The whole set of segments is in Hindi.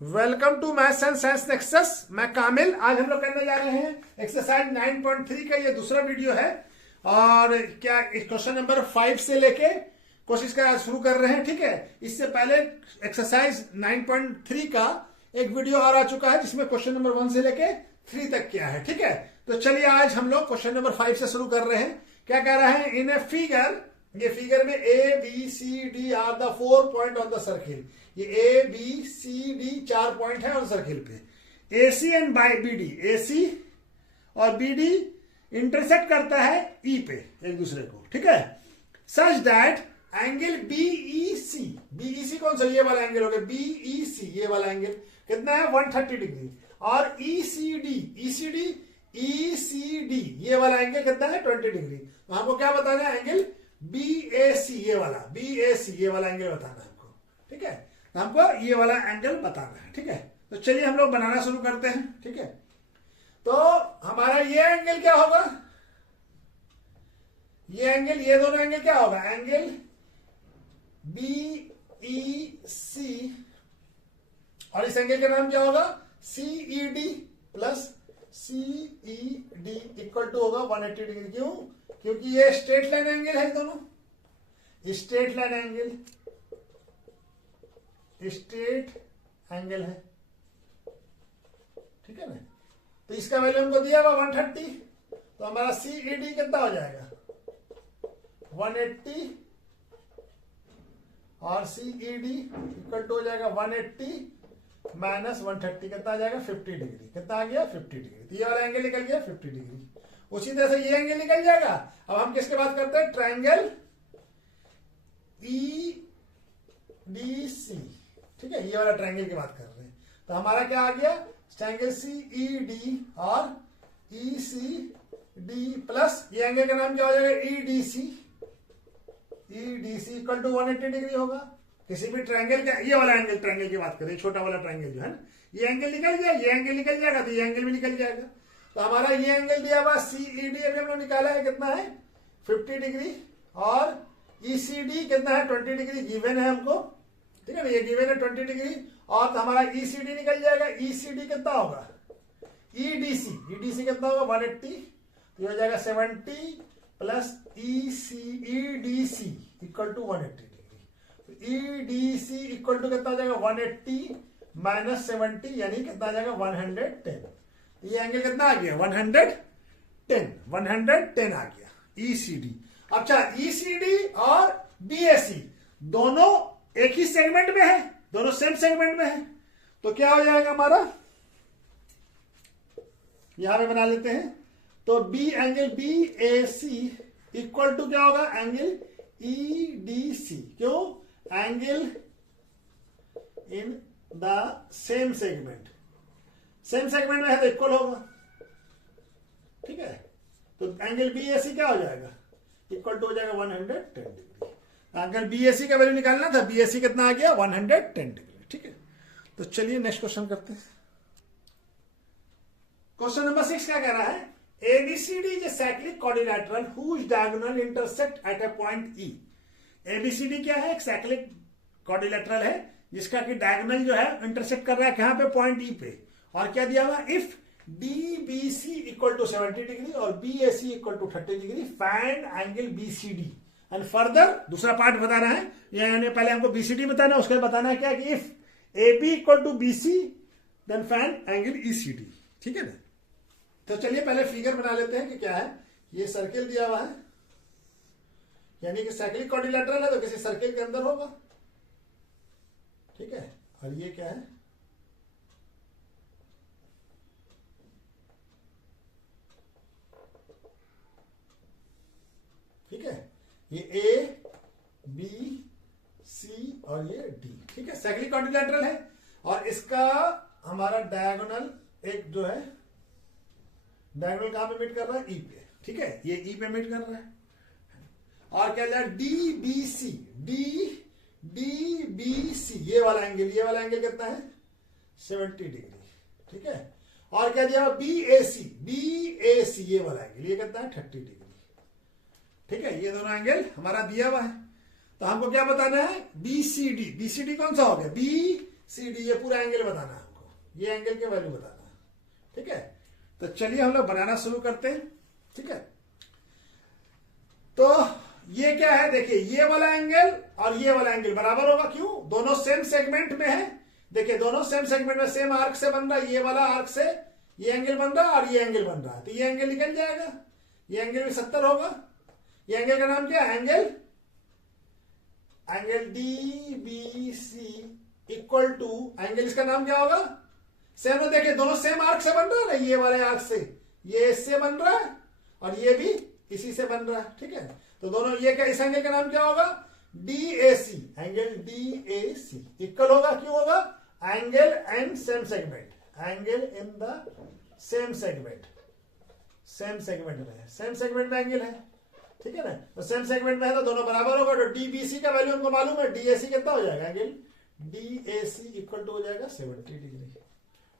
Welcome to maths and science nexus. मैं कामिल। आज हम लोग करने जा रहे हैं एक्सरसाइज 9.3 का ये दूसरा वीडियो है। और क्या क्वेश्चन नंबर 5 से लेके कोशिश का शुरू कर रहे हैं। ठीक है, इससे पहले एक्सरसाइज 9.3 का एक वीडियो और आ चुका है जिसमें क्वेश्चन नंबर 1 से लेके 3 तक किया है। ठीक है, तो चलिए आज हम लोग क्वेश्चन नंबर 5 से शुरू कर रहे हैं। क्या कह रहा है? इन ए फिगर, ये फिगर में A B C D are the 4 point on the circle. ये A B C D 4 point है ऑन सर्किल पे। A C and by B D, A C और बी डी इंटरसेक्ट करता है ई पे एक दूसरे को। ठीक है, such that angle B E C, B E C कौन सा? ये वाला एंगल हो गया बीई सी, ये वाला एंगल कितना है? 130 डिग्री। और ई सी डी, ई सी डी, ई सी डी ये वाला एंगल कितना है? 20 डिग्री। तो हमको क्या बताना है? एंगल बी ए सी, ये वाला बी ए सी ये वाला एंगल बताना है हमको। ठीक है, हमको ये वाला एंगल बताना है। ठीक है, तो चलिए हम लोग बनाना शुरू करते हैं। ठीक है, तो हमारा ये एंगल क्या होगा? ये एंगल, ये दोनों एंगल क्या होगा? एंगल बी ई सी, और इस एंगल का नाम क्या होगा? C E D plus C E D equal to होगा 180 डिग्री। क्यों? क्योंकि ये स्ट्रेट लाइन एंगल है, दोनों straight line angle, straight angle है। ठीक है ना, तो इसका वैल्यू हमको दिया हुआ 130, तो हमारा सी ई डी कितना हो जाएगा? 180 और सी ई डी इक्वल टू हो जाएगा 180 माइनस 130 कितना आ जाएगा? 50 डिग्री। कितना आ गया? 50 डिग्री। तो ये वाला एंगल निकल गया 50 डिग्री। उसी तरह से ये एंगल निकल जाएगा। अब हम किसके बात करते हैं? Triangle E D C. ठीक है, ये वाला ट्रायंगल की बात कर रहे हैं। तो हमारा क्या आ गया? ट्रायंगल सी ई डी और ई सी डी प्लस ये एंगल का नाम क्या हो जाएगा? E D C. E D C equal to 180 degree होगा। किसी भी ट्रायंगल का ये वाला एंगल, ट्रायंगल की बात करें, छोटा वाला ट्रायंगल जो है ना, ये एंगल निकल गया, ये एंगल निकल जाएगा, तो ये एंगल भी निकल जाएगा। तो हमारा ये एंगल दिया हुआ सी ई डी अभी हम लोग निकाला है, कितना है? 50 डिग्री। और ई सी डी कितना है? 20 डिग्री गिवन है हमको। ठीक है ना, ये गिवन है 20 डिग्री। और तो हमारा ई सी डी निकल जाएगा। ई सी डी कितना होगा? ई डी सी, ई डी सी कितना होगा? 180। तो ये हो जाएगा 70 plus E D C equal to 180 degree. E D C equal to कितना हो जाएगा? 180 माइनस 70 यानी कितना आ जाएगा? 110। ये एंगल कितना आ गया? 110 आ गया ई सी डी। अच्छा, ई सी डी और बी ए सी दोनों एक ही सेगमेंट में है, दोनों सेम सेगमेंट में है। तो क्या हो जाएगा हमारा? यहां पे बना लेते हैं। तो B angle B A C equal to क्या होगा? Angle E D C. क्यों? Angle in the same segment, same segment में है तो इक्वल होगा। ठीक है, तो एंगल बी ए सी क्या हो जाएगा? इक्वल टू हो जाएगा 110 डिग्री। अगर बी ए सी का वैल्यू निकालना था, बी ए सी कितना आ गया? 110 डिग्री। ठीक है, तो चलिए नेक्स्ट क्वेश्चन करते हैं। क्वेश्चन नंबर 6 क्या कह रहा है? ABCD is a cyclic quadrilateral whose diagonal intersect at a point E. ABCD क्या है? एक साइक्लिक क्वाड्रिलेटरल है जिसका कि डायगोनल जो है इंटरसेक्ट कर रहा है कहां पे? पॉइंट ई पे। और क्या दिया हुआ? If D B C equal to 70 degree और B A C equal to 30 degree, find angle B C D. And further दूसरा पार्ट बताना है, यानी पहले हमको बी सी डी बताना है, उसके बाद बताना है क्या कि if A B equal to B C then find angle E C D. ठीक है ना, तो चलिए पहले फिगर बना लेते हैं कि क्या है। ये सर्किल दिया हुआ है, यानी कि साइक्लिक क्वाड्रिलेटरल है तो किसी सर्किल के अंदर होगा। ठीक है, और ये क्या है? ठीक है, ये ए बी सी और ये डी। ठीक है, साइक्लिक क्वाड्रिलेटरल है और इसका हमारा डायगोनल एक जो है, डायगोनल कहां पे मीट कर रहा है? ई पे। ठीक है, ये ई पे मीट कर रहा है। और क्या है? D B C, D B C ये वाला एंगल, ये वाला एंगल कितना है? 70 डिग्री। ठीक है, और क्या दिया? बी ए सी ये वाला एंगल, ये कितना है? 30 डिग्री। ठीक है, ये दोनों एंगल हमारा दिया हुआ है। तो हमको क्या बताना है? B C D. B C D कौन सा हो गया? बी सी डी, ये पूरा एंगल बताना है हमको, ये एंगल के वैल्यू बताना है, ठीक है। तो चलिए हम लोग बनाना शुरू करते हैं, ठीक है। तो ये क्या है, देखिए ये वाला एंगल और ये वाला एंगल बराबर होगा, क्यों, दोनों सेम सेगमेंट में है। देखिए दोनों सेम सेगमेंट में सेम आर्क से बन रहा है, ये वाला आर्क से ये एंगल बन रहा है और ये एंगल बन रहा है, तो ये एंगल निकल जाएगा, ये एंगल भी 70 होगा। ये एंगल का नाम क्या है, angle D B C equal to, angle इसका नाम क्या होगा, सेम। देखिए दोनों सेम आर्क से बन रहा है ना, ये वाले आर्क से, ये इससे बन रहा है और ये भी इसी से बन रहा है, ठीक है। तो दोनों ये क्या, इस एंगल का नाम क्या होगा, D A C, angle D A C equal होगा, क्यों होगा, angle and same segment, angle in the same segment, same segment में है, सेम सेगमेंट में एंगल है, ठीक है ना। तो सेम सेगमेंट में है तो दोनों बराबर होगा। तो डीबीसी का वैल्यू हमको मालूम है, डीएसी कितना हो जाएगा, एंगल डीएसी इक्वल टू हो जाएगा 70 डिग्री,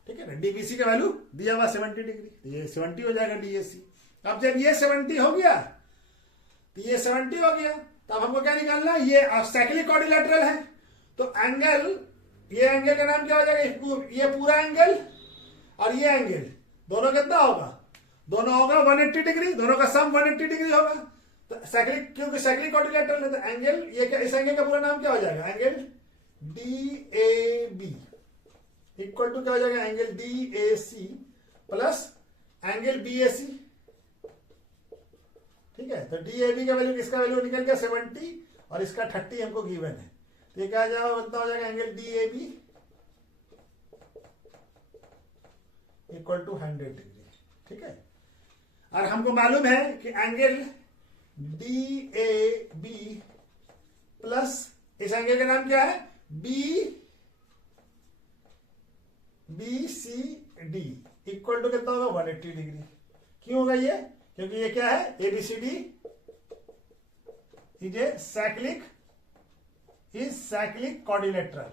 ठीक है ना। डीबीसी का वैल्यू दिया हुआ 70 डिग्री, तो ये 70 हो जाएगा डीएसी। अब जब ये 70 हो गया, तो ये 70 हो गया, तो अब हमको क्या निकालना है, ये साइक्लिक क्वाड्रिलेटरल है, तो एंगल, ये एंगल का नाम क्या हो जाएगा, ये पूरा एंगल और ये एंगल दोनों कितना होगा, दोनों होगा 180 डिग्री, दोनों का सम 180 डिग्री होगा। तो साइक्लिक, क्योंकि साइक्लिक क्वाड्रिलेटरल है, तो एंगल, ये क्या, इस एंगल का पूरा नाम क्या हो जाएगा, angle D A B equal to क्या हो जाएगा, angle D A C plus angle B A C, ठीक है। तो डी ए बी का वैल्यू, इसका वैल्यू निकल गया 70 और इसका 30 हमको गिवन है, तो ये क्या हो जाएगा angle D A B equal to 100 degree, ठीक है। और हमको मालूम है कि angle D A B plus इस एंगल का नाम क्या है, B C D equal to कितना होगा, 180 डिग्री। क्यों होगा ये, क्योंकि ये क्या है, ABCD is a cyclic quadrilateral.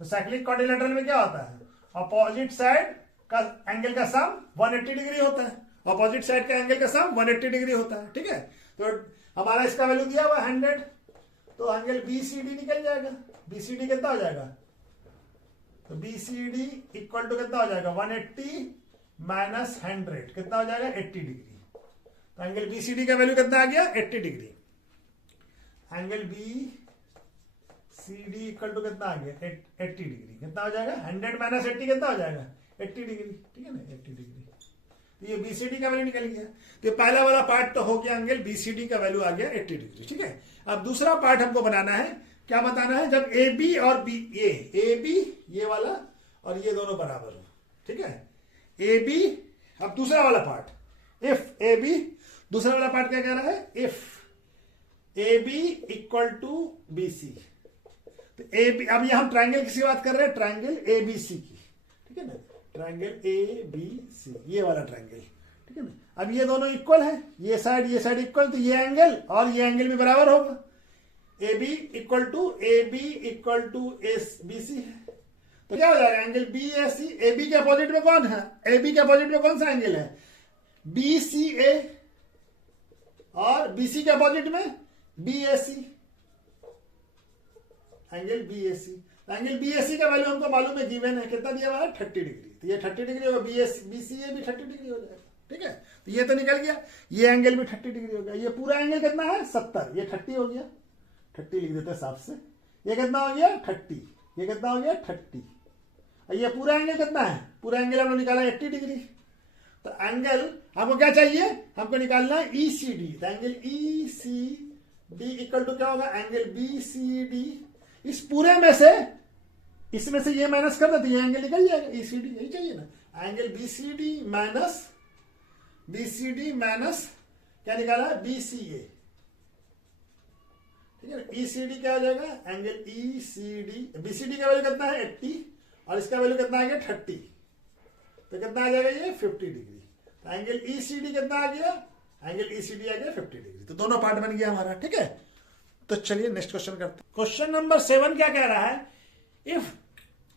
तो साइक्लिक क्वाड्रिलेटरल में क्या होता है, अपोजिट साइड का एंगल का सम 180 डिग्री होता है, अपोजिट साइड का एंगल का सम 180 डिग्री होता है, ठीक है। तो हमारा इसका वैल्यू दिया हुआ 100, तो एंगल बीसीडी निकल जाएगा, बीसीडी कितना हो जाएगा, तो बीसीडी इक्वल टू कितना हो जाएगा, 180 माइनस 100 कितना हो जाएगा, 80 डिग्री। तो एंगल बीसीडी का वैल्यू कितना आ गया, 80 degree. Angle BCD equal to कितना आ गया, 80 डिग्री, कितना हो जाएगा, 100 माइनस 80 कितना हो जाएगा, 80 डिग्री, ठीक है ना, 80 डिग्री। तो ये बीसीडी का वैल्यू निकल गया। तो पहला वाला पार्ट तो हो गया, एंगल बीसीडी का वैल्यू आ गया 80 डिग्री, ठीक है। अब दूसरा पार्ट हमको बनाना है, क्या बताना है, जब ए बी और बी, ए बी ये वाला और ये दोनों बराबर हो, ठीक है, ए बी। अब दूसरा वाला पार्ट, इफ ए बी, दूसरा वाला पार्ट क्या कह रहा है, if A B equal to B C. तो ए बी, अब ये हम ट्राइंगल किसी बात कर रहे हैं, ट्राइंगल ए बी सी की, ठीक है ना, ट्राइंगल ए बी सी, ये वाला ट्राइंगल, ठीक है ना। अब ये दोनों इक्वल है, ये साइड इक्वल, तो ये एंगल और ये एंगल भी बराबर होगा, A B equal to is B C है। तो क्या हो जाएगा, angle B A C, A B के अपोजिट में कौन है, ए बी के अपोजिट में कौन सा एंगल है, बी सी ए, और बी सी के अपोजिट में B A C, angle B A C. Angle B A सी का वैल्यू हमको मालूम है, गिवन है, कितना दिया हुआ है, 30 डिग्री। तो ये 30 डिग्री होगा, बी सी ए भी 30 डिग्री हो जाएगा, ठीक है। तो ये तो निकल गया, ये एंगल भी 30 डिग्री हो गया। ये पूरा एंगल कितना है, 70, ये 30 हो गया, 30 लिख देते हैं साफ से। ये कितना हो गया, 30, ये कितना हो गया, 30। और ये पूरा एंगल कितना है, पूरा एंगल हमने निकाला 80 डिग्री। तो एंगल हमको क्या चाहिए, हमको निकालना है ई सी डी। तो angle E C D equal to क्या होगा, एंगल बी सी डी। इस पूरे में से, इसमें से ये माइनस कर देते, ये एंगल निकल जाएगा, ई सी डी, यही चाहिए ना। Angle B C D minus क्या निकाला, बी सी ए, ठीक है। ई सी डी क्या हो जाएगा, angle E C D, B C D का वैल्यू कितना है 80 और इसका वैल्यू कितना आ गया 30, तो कितना आ जाएगा ये 50 डिग्री। तो एंगल ई सी डी कितना आ गया, एंगल ई सी डी आ गया 50 डिग्री। तो दोनों पार्ट बन गया हमारा, ठीक है। तो चलिए नेक्स्ट क्वेश्चन करते हैं। क्वेश्चन नंबर 7 क्या कह रहा है, if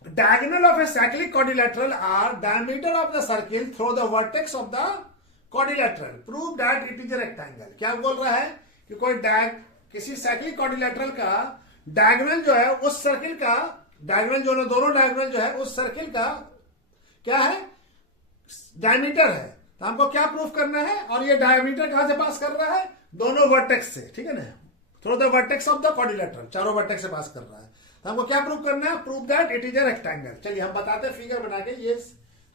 diagonal of a cyclic quadrilateral are diameter of the circle through the vertex of the quadrilateral, prove that it is a rectangle। क्या बोल रहा है कि कोई किसी साइक्लिक क्वाड्रिलेटरल का डायगोनल जो है उस सर्किल का डायगोनल जो दोनों डायगोनल जो है उस सर्किल का क्या है, डायमीटर है। तो हमको क्या प्रूफ करना है, और ये डायमीटर कहां से पास कर रहा है, दोनों वर्टेक्स से, ठीक है ना, through the vertex of the quadrilateral, चारों वर्टेक्स से पास कर रहा है। तो हमको क्या प्रूफ करना है, proof that it is a rectangle. चलिए हम बताते हैं फिगर बना के। ये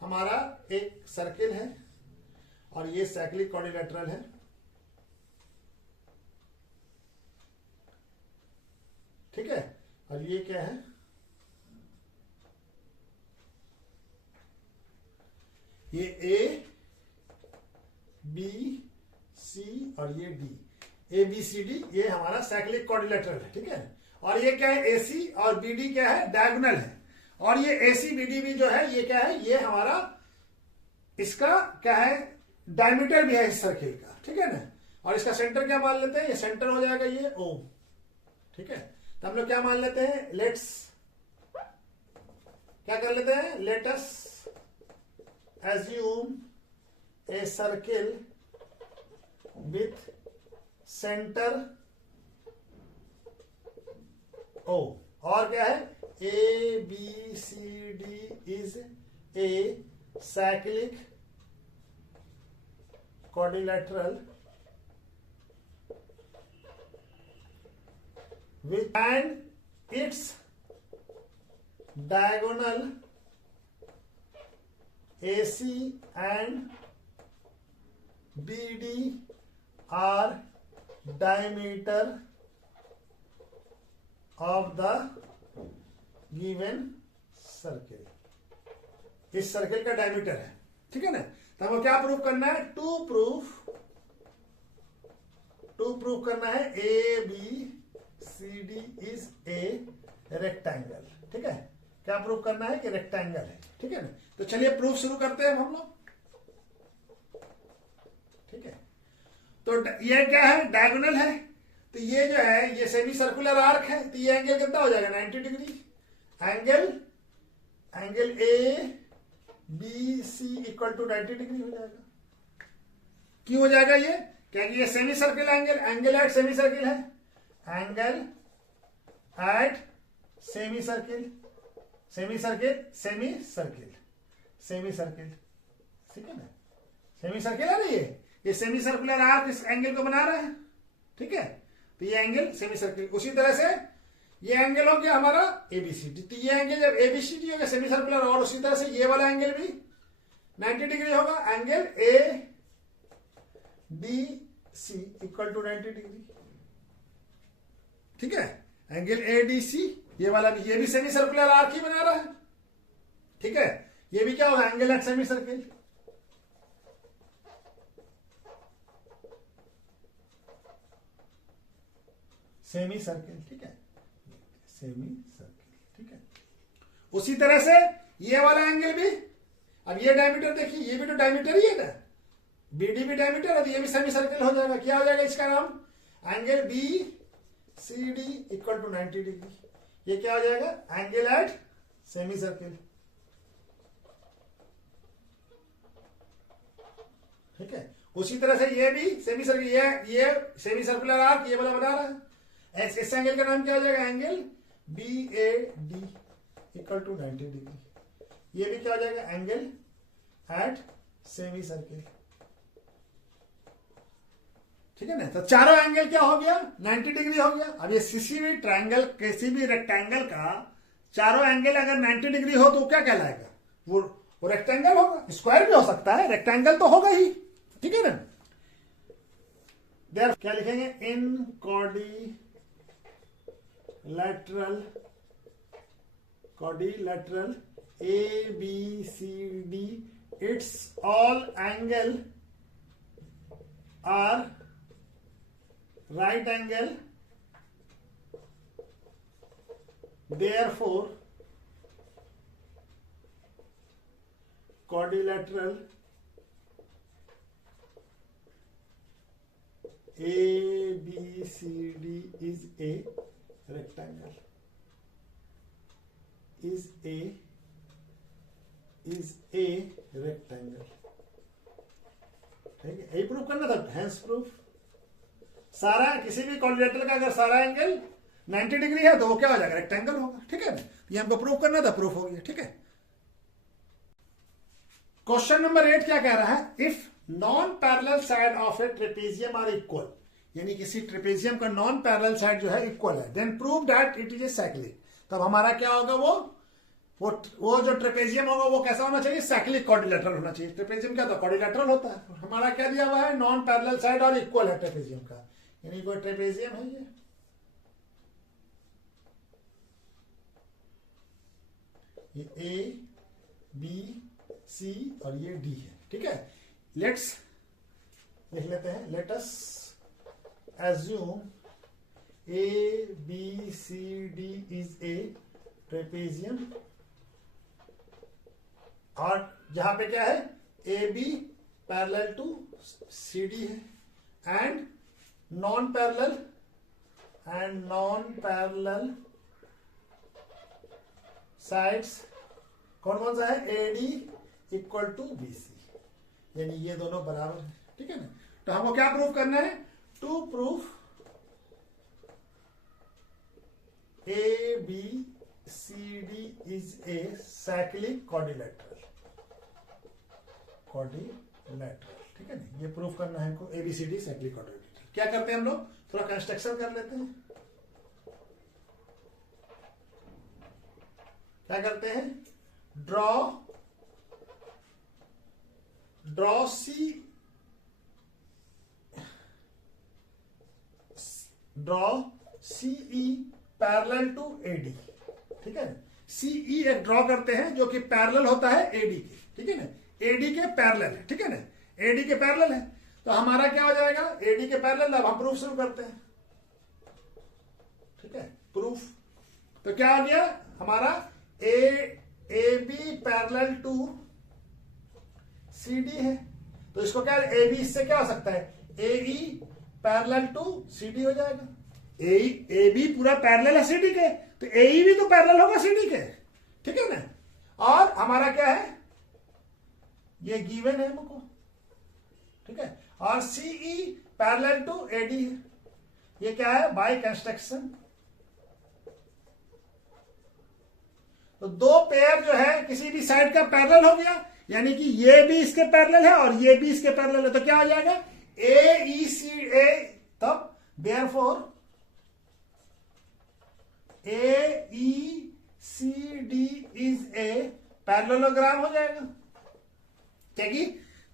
हमारा एक सर्किल है और ये साइक्लिक क्वाड्रिलेटरल है, ठीक है, और ये क्या है, ये ए बी सी और ये D, A B C D, ये हमारा साइक्लिक क्वाड्रिलेटरल है, ठीक है। और ये क्या है, ए सी और बी डी क्या है, डायगोनल है। और ये ए सी बी डी भी जो है ये क्या है, ये हमारा इसका क्या है, डायमीटर भी है इस सर्किल का, ठीक है ना। और इसका सेंटर क्या मान लेते हैं, ये सेंटर हो जाएगा ये ओ, ठीक है। तो हम लोग क्या मान लेते हैं, लेट्स क्या कर लेते हैं, latus assume a circle with center O, और क्या है, A B C D is a cyclic quadrilateral with and its diagonal AC and BD are diameter of the given circle। इस सर्किल का डायमीटर है, ठीक है ना। तो हमको क्या प्रूफ करना है, टू प्रूफ करना है A B C D is a rectangle, ठीक है। क्या प्रूफ करना है कि रेक्टेंगल है, ठीक है ना। तो चलिए प्रूफ शुरू करते हैं हम लोग, ठीक है। तो ये क्या है, डायगोनल है। तो ये जो है ये सेमी सर्कुलर आर्क है, तो ये एंगल कितना हो जाएगा, 90 degree. Angle A B C equal to 90 degree हो जाएगा। क्यों हो जाएगा ये, क्योंकि ये semi circle angle at semi circle है, angle at semi circle, semi circle, ठीक है ना, सेमी सर्किल है ना। ये सेमी सर्कुलर आर्क इस एंगल को बना रहा है, ठीक है। तो ये एंगल सेमी सर्किल, उसी तरह से ये एंगल हो गया हमारा एबीसीडी। तो ये एंगल जब एबीसीडी हो गया सेमी सर्कुलर, और उसी तरह से ये वाला एंगल भी 90 डिग्री होगा, angle A D C equal to 90 degree, ठीक है। एंगल ए डी सी ये वाला भी, ये भी सेमी सर्कुलर आर्क ही बना रहा है, ठीक है। ये भी क्या होगा, एंगल एट सेमी सर्किल, ठीक है, सेमी सर्किल, ठीक है। उसी तरह से ये वाला एंगल भी, अब ये डायमीटर देखिए, ये भी तो डायमीटर ही है ना, बीडी भी डायमीटर, और ये भी सेमी सर्किल हो जाएगा। क्या हो जाएगा इसका नाम, angle B C D equal to 90 degree. ये क्या हो जाएगा, एंगल एट सेमी सर्किल, ठीक है। उसी तरह से ये भी सेमी सर्किल, ये सेमी सर्कुलर आर्क ये वाला बना रहा है। इस एंगल का नाम क्या हो जाएगा, angle B A D equal to 90 degree. ये भी क्या हो जाएगा, एंगल एट सेमी सर्किल, ठीक है ना। तो चारों एंगल क्या हो गया, 90 डिग्री हो गया। अब ये किसी भी ट्रायंगल, किसी भी रेक्टेंगल का चारों एंगल अगर 90 डिग्री हो तो क्या कहलाएगा, वो रेक्टेंगल होगा। स्क्वायर भी हो सकता है, रेक्टेंगल तो होगा ही, ठीक है ना। देयर क्या लिखेंगे, इन quadrilateral A B C D its all angle are right angle, therefore quadrilateral A B C D is a rectangle, is a rectangle, ठीक है। यही प्रूफ करना था, हैंस प्रूफ। सारा किसी भी क्वाड्रिलेटरल का अगर सारा एंगल 90 डिग्री है तो वो क्या हो जाएगा, रेक्टेंगल होगा। ठीक है ना, ये हमको प्रूफ करना था, प्रूफ हो गया। ठीक है, क्वेश्चन नंबर 8 क्या कह रहा है, if non parallel side of a trapezium are equal, यानी किसी ट्रेपेजियम का नॉन पैरेलल साइड जो है इक्वल है, then prove that it is a cyclic. तब हमारा क्या होगा, वो जो ट्रेपेजियम होगा वो कैसा होना चाहिए, साइक्लिक क्वाड्रिलेटरल होना चाहिए। ट्रेपेजियम क्या था, क्वाड्रिलेटरल होता है। हमारा क्या दिया हुआ है, नॉन पैरेलल साइड और इक्वल है ट्रेपेजियम का, यानी कोई ट्रेपेजियम है ये ए बी सी और ये डी है। ठीक है, लेट्स लिख लेते हैं, let us assume A B C D is a trapezium, और जहां पे क्या है, A B parallel to C D है, एंड नॉन पैरेलल साइड्स कौन कौन सा है, A D equal to B C, यानी ये दोनों बराबर है। ठीक है ना, तो हमको क्या प्रूफ करना है, to proof A B C D is a cyclic quadrilateral. ठीक है ना, ये प्रूफ करना है हमको, एबीसीडी साइक्लिक क्वाड्रिलेटरल। क्या करते हैं हम लोग, थोड़ा कंस्ट्रक्शन कर लेते हैं। क्या करते हैं, draw C E parallel to A D. ठीक है ना, सीई एक ड्रॉ करते हैं जो कि पैरेलल होता है एडी के। ठीक है ना, एडी के पैरेलल है। ठीक है ना, एडी के पैरेलल है, तो हमारा क्या हो जाएगा, एडी के पैरेलल। अब हम प्रूफ शुरू करते हैं। ठीक है, प्रूफ तो क्या हो गया हमारा, A B parallel to C D है, तो इसको क्या, ए बी इससे क्या हो सकता है, A E parallel to C D हो जाएगा। ए बी पूरा पैरेलल है सी डी के, तो ए ई भी तो पैरेलल होगा सी डी के। ठीक है ना, और हमारा क्या है, ये गिवन है हमको। ठीक है, और सीई पैरेलल टू एडी है, ये क्या है, बाय कंस्ट्रक्शन। तो दो पेयर जो है किसी भी साइड का पैरेलल हो गया, यानी कि ये भी इसके पैरेलल है और ये भी इसके पैरेलल है, तो क्या हो जाएगा, ए ई सी ए, तब therefore A E C D is a parallelogram हो जाएगा। क्या कि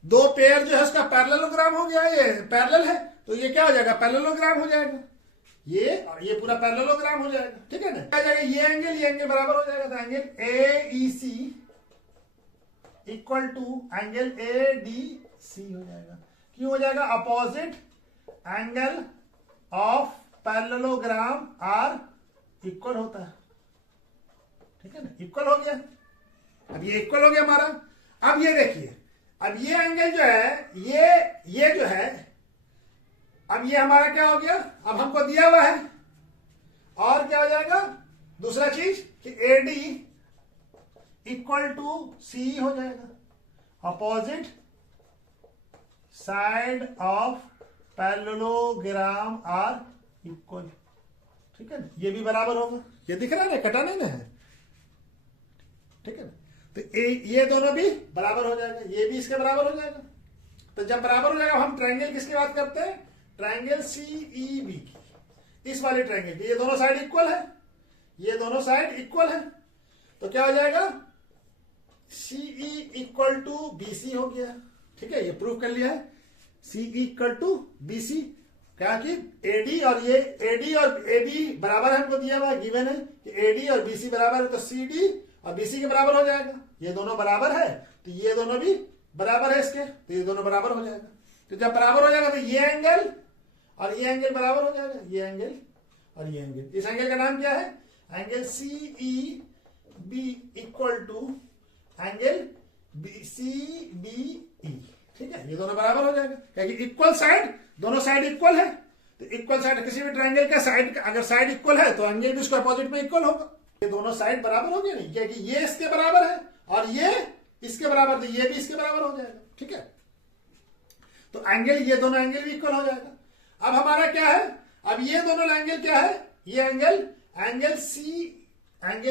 दो पेयर जो है उसका पैरेललोग्राम हो गया, ये पैरेलल है तो ये क्या हो जाएगा, पैरेललोग्राम हो जाएगा, ये पूरा पैरेललोग्राम हो जाएगा। ठीक है ना, क्या जाएगा, ये एंगल बराबर हो जाएगा, तो angle A E C equal to angle A D C हो जाएगा। क्यों हो जाएगा, opposite angle of parallelogram are equal होता है। ठीक है ना, इक्वल हो गया। अब ये इक्वल हो गया हमारा। अब ये देखिए, अब ये एंगल जो है, ये जो है, अब ये हमारा क्या हो गया, अब हमको दिया हुआ है, और क्या हो जाएगा, दूसरा चीज कि A D equal to C हो जाएगा, opposite side of parallelogram are equal. ठीक है ना, ये भी बराबर होगा, ये दिख रहा है ना, कटा नहीं ना है। ठीक है ना, तो ये दोनों भी बराबर हो जाएगा, ये भी इसके बराबर हो जाएगा। तो जब बराबर हो जाएगा, हम ट्रायंगल किसकी बात करते हैं, ट्रायंगल सीई बी की, इस वाले ट्रायंगल की। ये दोनों साइड इक्वल है, ये दोनों साइड इक्वल है, तो क्या हो जाएगा, सीई इक्वल टू बीसी हो गया। ठीक है, ये प्रूव कर लिया है, सीई इक्वल टू बीसी। क्या कि एडी और एबी बराबर है, हमको दिया हुआ गिवन है कि एडी और बीसी बराबर है, तो सीडी और बीसी के बराबर हो जाएगा। ये दोनों बराबर है तो ये दोनों भी बराबर है इसके, तो ये दोनों बराबर हो जाएगा। तो जब बराबर हो जाएगा तो ये एंगल और ये एंगल बराबर हो जाएगा, ये एंगल और ये एंगल। इस एंगल का नाम क्या है, angle C E B equal to angle C B E. ठीक है, ये दोनों बराबर हो जाएगा, क्योंकि इक्वल साइड, दोनों साइड इक्वल है। तो इक्वल साइड किसी भी ट्रायंगल का साइड, अगर साइड इक्वल है तो एंगल भी उसके अपोजिट में इक्वल होगा। ये दोनों साइड बराबर हो गए नहीं, क्योंकि ये इसके बराबर है और ये इसके बराबर, तो ये भी इसके बराबर हो जाएगा। ठीक है, तो एंगल, ये दोनों एंगल भी इक्वल हो जाएगा। अब हमारा क्या है, अब ये दोनों एंगल क्या है, ये angle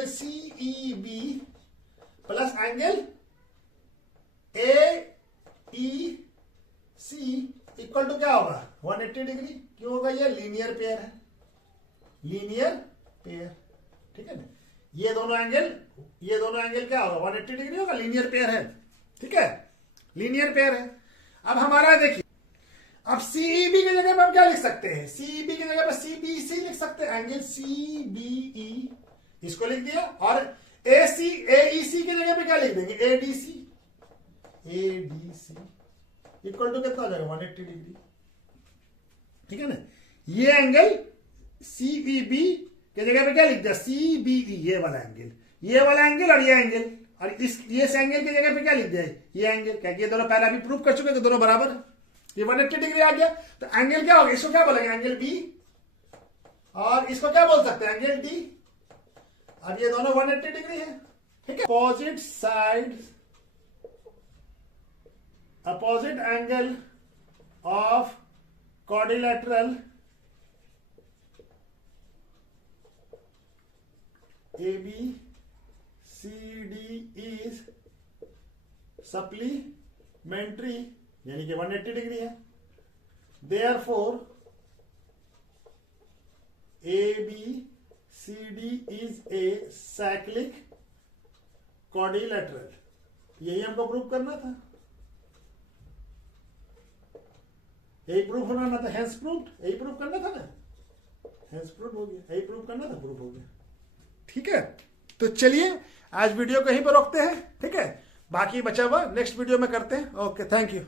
C E B plus angle A E C equal to क्या होगा 180 डिग्री। क्यों होगा? ये लीनियर पेयर है, लीनियर पेयर, ठीक है ना। ये दोनों एंगल क्या होगा 180 डिग्री होगा, लीनियर पेयर है, ठीक है, लीनियर पेयर है। अब हमारा देखिए, अब सीईबी की जगह पे हम क्या लिख सकते हैं? सीईबी की जगह पे सीबीसी लिख सकते हैं, एंगल सीबीई इसको लिख दिया। और एईसी की जगह पे क्या लिख देंगे? एडीसी इक्वल टू कितना हो जाएगा 180 डिग्री, ठीक है ना। ये एंगल सीईबी की जगह पे क्या लिख दिया? सीबीई, ये वाला एंगल और ये एंगल, और ये एंगल की जगह पे क्या लिख दिया? ये एंगल, क्या ये दोनों पहले अभी प्रूव कर चुके हैं, दोनों बराबर है। ये 180 डिग्री आ गया, तो एंगल क्या होगा? इसको क्या बोलेंगे? एंगल बी, और इसको क्या बोल सकते हैं? Angle D. अब ये दोनों 180 डिग्री है, ठीक है। Opposite side, opposite angle of quadrilateral ABCD is supplementary, यानी कि 180 डिग्री है। Therefore ABCD is a cyclic quadrilateral। यही हमको प्रूव करना था, यही प्रूफ होना था, हेंस प्रूफ, यही प्रूफ करना था ना, हेंस प्रूफ हो गया, यही प्रूफ करना था, प्रूफ हो गया, ठीक है। तो चलिए आज वीडियो को यहीं पर रोकते हैं, ठीक है, बाकी बचा हुआ नेक्स्ट वीडियो में करते हैं। Okay, thank you.